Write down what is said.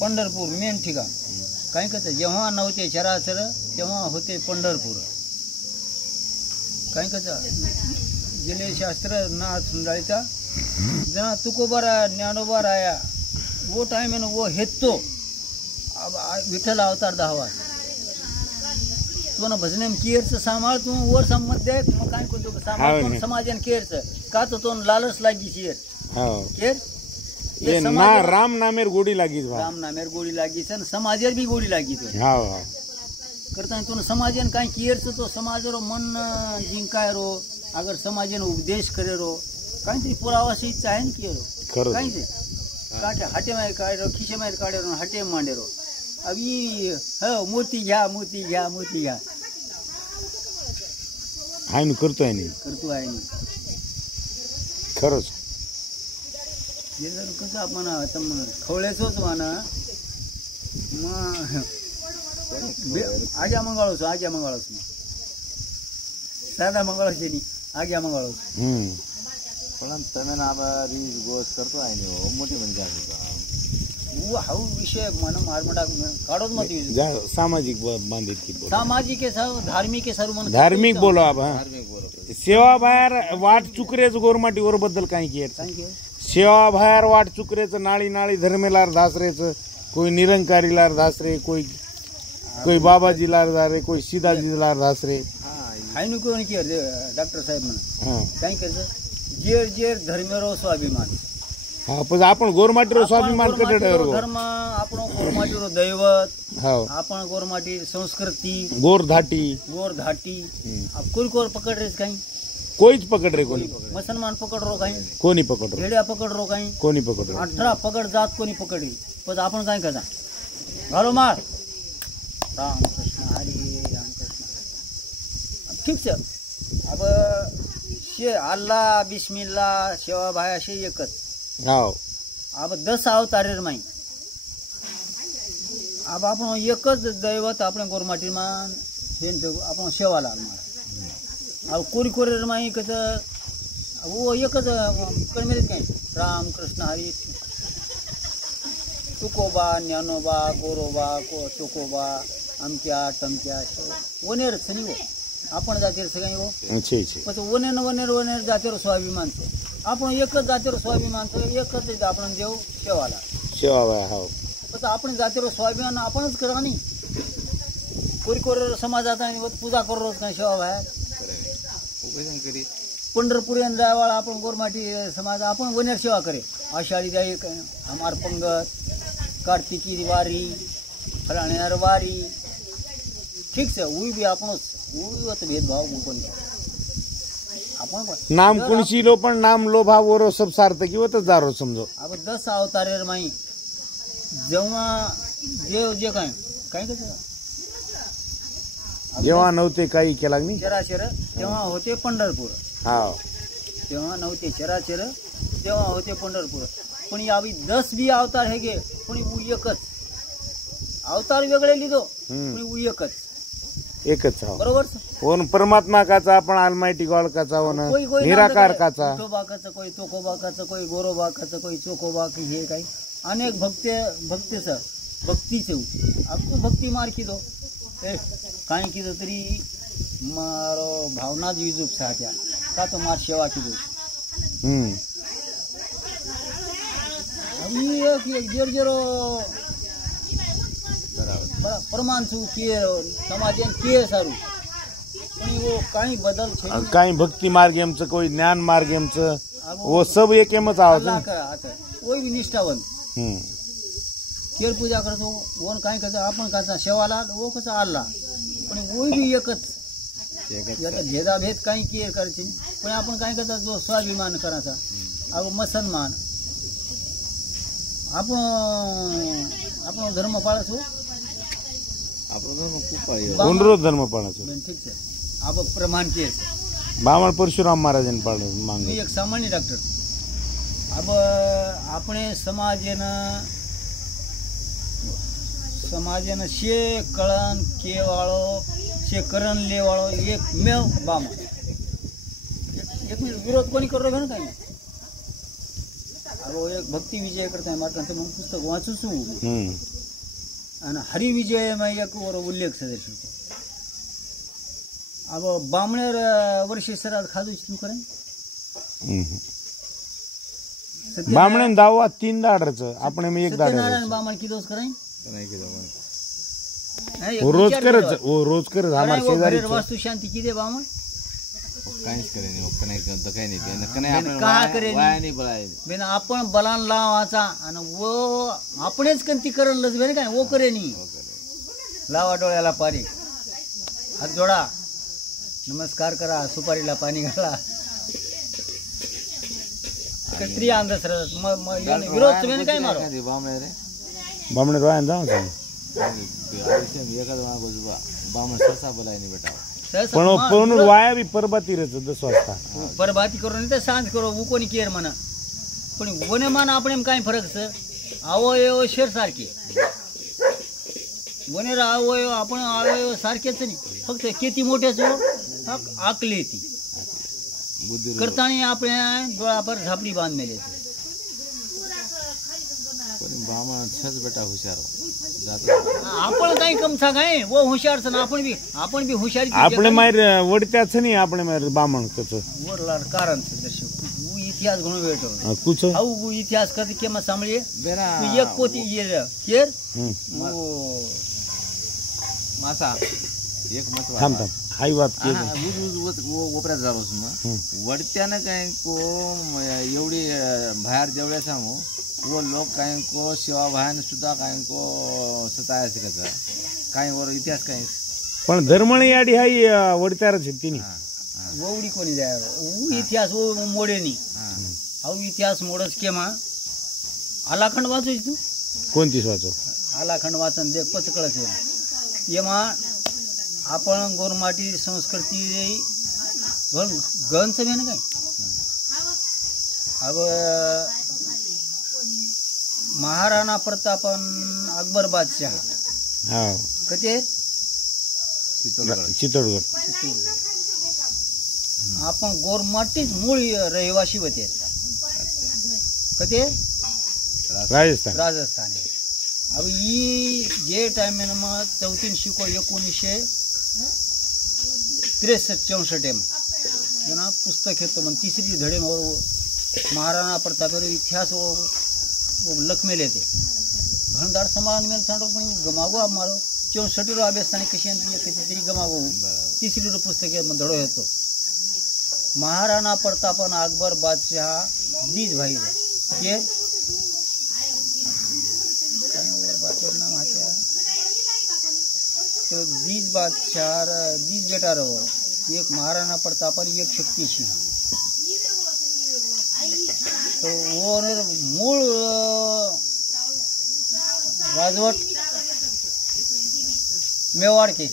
Pandharpur main ठिकाण काही कसं जेव्हा नव्हते चराचर तेव्हा होते पंढरपूर काही कसं जिले शास्त्र ना सुंदराचा जना तुकोबा ज्ञानोबा राया वो टाइम है ना वो हेतो अब विठ्ठल अवतार दहावा तो ना भजने में केअरचं सांभाळ तू वर संमत दे मग काय करतो सांभाळ समाजन केअरचं का तो लालच लागी केअर केअर ये ना राम नामेर गोडी लागी राम नामेर गोडी लागी सन समाजेर भी गोडी लागी तो करता तो समाजन काय केअरचं तो समाजरो मन जिंकाय रो अगर समाजन उपदेश करे रो काहीतरी पुरावा से इच्छा आहे ना केअरो काही ते काटे हाटे मार काढे खिशे मार काढे रो हाटे मांडे रो अभी हो मोती घ्या मोती घ्या मोती घ्या हाय न करतो आहे खरंच हे जर कसं आपण आता खवळ्याचोच म्हणा मग आग्या मंगळाच साधा मंगळाच नाही आग्या मंगळाच पण तमे ना रीज गोष्ट करतो आहे नि मोठी म्हणजे वो हाऊ विषय मन मारमटा काढोच मत सामाजिक बांधित की सामाजिक के सर्व धार्मिक के सर्व मन धार्मिक बोलो आप धार्मिक बोलो सेवा बाहेर वाट चुकरेच गोरमाटीवर बद्दल काही केअर सेवा बाहेर वाट चुकरेच नाळी नाळी धर्मेलार धासरेच कोई निरंकारीलार धासरे कोई बाबाजीलार धारे कोई सीताजीलार धासरे हाय नु कोण केअर डॉक्टर साहेब म्हणा काही करत जेर जेर धर्मेरो स्वाभिमान हा पण आपण गोरमाटीरो स्वाभिमान कटे धर्म आपण गोरमाटीरो दैवत आपण गोरमाटी संस्कृती गोरधाटी कोई पकड रे काही कोईच पकड रे कोणी मुसलमान पकड रो काही कोणी पकड भेड्या पकड रो काही कोणी पकड 18 पकड जात कोणी पकडी पण आपण काय करता घालो मार राम कृष्ण हरी राम कृष्ण ठीक छे अब शे अल्लाह बिस्मिल्लाह सेवा भाई असे एकच अब 10 अवतारेर माई अब आपण एकच दैवत आपण गोरमाटी मान आपण सेवाला मार अब कोरी कोरेर माई कसं वो एकच कळमेत काय राम कृष्ण हरी तुकोबा ज्ञानोबा गोरोबा चोकोबा अमक्या टमक्या वनेर सनी वो आपण जातीर सगळी वो पण वनेर जातीर स्वाभिमान आपण एकच जातीर स्वाभिमान एकच आपण देव सेवाला हो पण आपण जातीर स्वाभिमान आपणच करा नाही कोरी समाजात पूजा करू रोज काय सेवा बाहेर पंढरपुरीन जायवाळा आपण गोरमाटी समाज आपण वनेर सेवा करे आषाढी जाई हमार पंगत कार्तिकी वारी फलाण्यार वारी ठीक से वही भी आपण वही भेदभाव पण आपण नाम कुणशी लो पण नाम लोभा वरो सब सार्थकी होत जारो समजो अब 10 अवतारेर माई जेव्हा देव जे काय कसं जेव्हा नव्हते काही केला नाही चराचर तेव्हा होते पंढरपूर तेव्हा नव्हते चराचर तेव्हा होते पंढरपूर पण यावी 10 भी अवतार है गे पण एकच अवतार वेगळे लिदो पण एकच बरोबर ओन परमात्मा काचा आपण ऑलमाइटी गॉड काचा ओन निराकार काचा तोबाकाचा कोई तोकोबाकाचा कोई गोरोबाकाचा कोई चोकोबा की हे काही अनेक भक्तीचे आपको भक्ती मार की दो काही की दो तरी मारो भावना युजुक साथ्या का तो मार सेवा की दो अभी एक जेरो प्रमाण छू के समाजन के सारू पण वो काही बदल छे काही भक्ती मार्गेमचं कोई ज्ञान मार्गेमचं वो सब एकेमच आवाज कोई भी निष्ठावंत केर पूजा करतो कोण काय करतो आपण काचा सेवाला वो कसा आला पण वो भी एकच याचा भेदाभेद काही केर करते पण आपण काय करतो जो स्वाभिमान करायचा अब मुसलमान आपण धर्म पाळतो धर्म पाळायचो ठीक है अब प्रमाण के बामण परशुराम महाराजांनी पाळलं मांग मी एक सामान्य डॉक्टर अब આપણે समाजन शे कळण केवाळो शे करण लेवाळो एक मेव बामण एक विरोध कोणी करू ना काही હવે એક ભક્તિ વિજય કરતા માર્કંડ હું પુસ્તક વાંચું છું हम्म અને હરિવિજયમાં એક ઓર ઉલ્લેખ છે દર્શકો હવે બામણેર વર્ષે શ્રાદ્ધ ખાધું છે તું કરે बामणे दावा 3 दाडच આપણે મે એક દાડે સત્યનારાયણ બામણ કીધો કરે नहीं किया मैंने वो रोज करत वो रोज करत हमार शेजारी वास्तु शांति कीधे बामण काहीच करे नाही कने दकाय नाही बेन कने आपण का करे वाया नाही बळाय बेन आपण बलान लावाचा आणि वो आपणेच कंती करलच बेन काय वो करे नी लावा डोळ्याला पाणी हात जोडा नमस्कार करा सुपारीला पाणी घाला कत्री अंधश्रद्धा विरोध तुम्ही काय मारो बामणे रे बामणे रोयन जाऊ सांग एखाद मागो जुबा बामण ससा बोलाय नाही बेटा पण वाया बी परबाती रच 10 वाजता परबाती करून ते सांज करो वो कोणी केर म्हणा पण वने मान आपण काय फरक छ अवयव शेर सारखे वने अवयव आपण अवयव सारखेच नाही फक्त किती मोठेच हो आकली ती बुद्धी करतानी આપણે डोळा पर झापडी बांधलेले पण बामण छच बेटा हुशार आपण काही कमसा काय वो हुशार छ आपण बी हुशारी આપણે માર વડત્યા છે ની આપણે માર બામણ કચ वरलार कारण छ दर्शक वो इतिहास घणो वेटो कुछ आउ वो इतिहास कधी केमा सांभळीए बेना तू एक पोती ये केर वो मासा एक मत थांब थांब हाई बात के वो ओपऱ्यात जालोस मग वडत्यानं काय को एवढी बाहेर जेवढे सांगू वो लोक काय को सेवा भान सुद्धा काय को सताय शिकायचा काय वर इतिहास काय पण धर्मणी याडी हाई वडत्यार છે तिनी ववडी कोणी जाय वो इतिहास वो मोडे नी आउ इतिहास मोडस केमा आलाखंड वाचू तू कोणती वाचो आलाखंड वाचन देख पच कळत येमा आपण गोरमाटी संस्कृती गंच में काय अब महाराणा प्रतापन अकबर बादशाह हा कते चित्तोडगड आपण गोरमाटीच मूळ रहिवासी होते कते राजस्थान राजस्थान अब ई जे टाइम में 34 शिको 1963-64 जना पुस्तक है तो मन तीसरी धड़े में और महाराणा प्रताप इतिहास वो लख में लेते घनदार समाज में सांडो पण गमागो आप मारो 64 अभ्यासाने कशी तरी गमागो तीसरी पुस्तक है धड़ो है तो महाराणा प्रतापन अकबर बादशाह दीज भाई के नाम आते तो दीज बादशाह दीज बेटा रहो एक महाराणा प्रतापन एक शक्तिशी तो वो मूळ राजवट मेवाड़ के